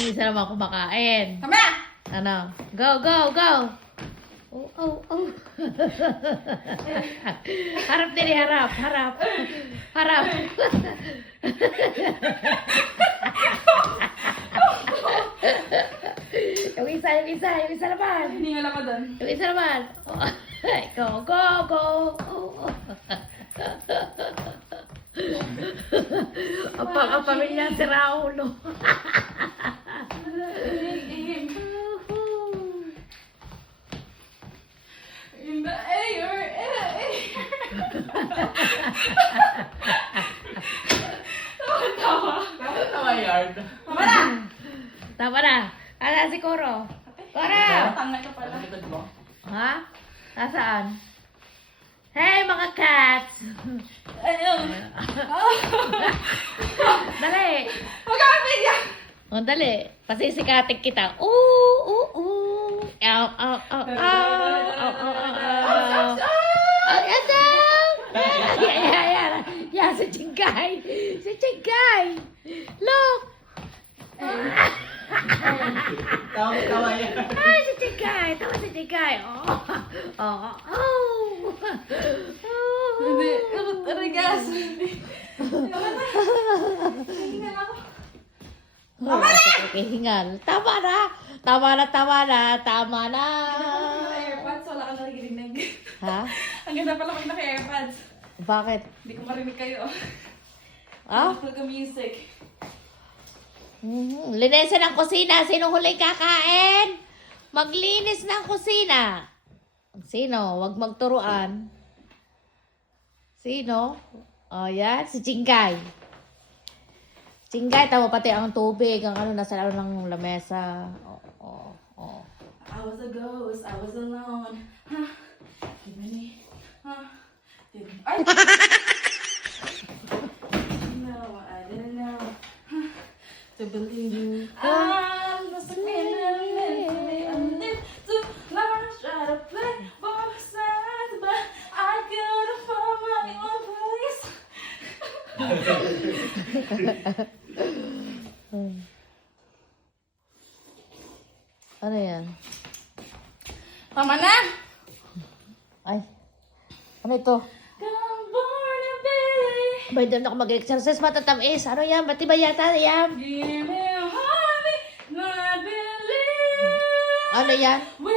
Isa naman kumakain. Tama! Ano? Go, go, go! Oh, oh, oh. Harap din, harap, harap. Harap. yung isa naman. Hiningal ako doon. Yung isa naman. Go, go, go. Apang-apangin niya si Raulo. In the air, in the air. Tawa. Tawa yard. Tama na! Tama na. Ala si Koro. Koro! Tangay ka pala. Ano likod mo? Ha? Nasaan? Hey mga cats! Ayun. Dali! Magkakapit yan! O, dali. Pasisikatin kita. Ooh! Ow, ow, ow, ow! Ayan daw! Yan, si Chingay! Si Chingay! Look! Tawa yan. Ay, si Chingay! Tawa si Chingay! Oh! Hindi. Regas. Tama na. Hiningal ako. Tama na! Hingal. Tama na! Tama na, tama na, tama na! Naka-airpods, wala ka narinig. Ha? Ang ganda pala pag naka-airpods. Bakit? Hindi ko marinig kayo. Ah? Nag-music. Linisin ang kusina. Sino huling kakain? Maglinis ng kusina. Sino? Huwag magturuan. Sino? O, yan. Si Chingay. Chingay, tama pati ang tubig. Ang ano, nasa lalo ng lamesa. Oh. I was a ghost, I was alone. Huh? Give me. Huh? Ay! No, I didn't know. Huh? To believe you. I'm the second I'm lit to learn, try to play both sides, but I couldn't find my own place. Ano yan? Tama na! Ay. Ano ito? Come born and Billy. Ba, doon ako mag-exercise matatamis. Ano yan? Ba't iba yata yan? Give me a heartbeat, I believe. Ano yan? We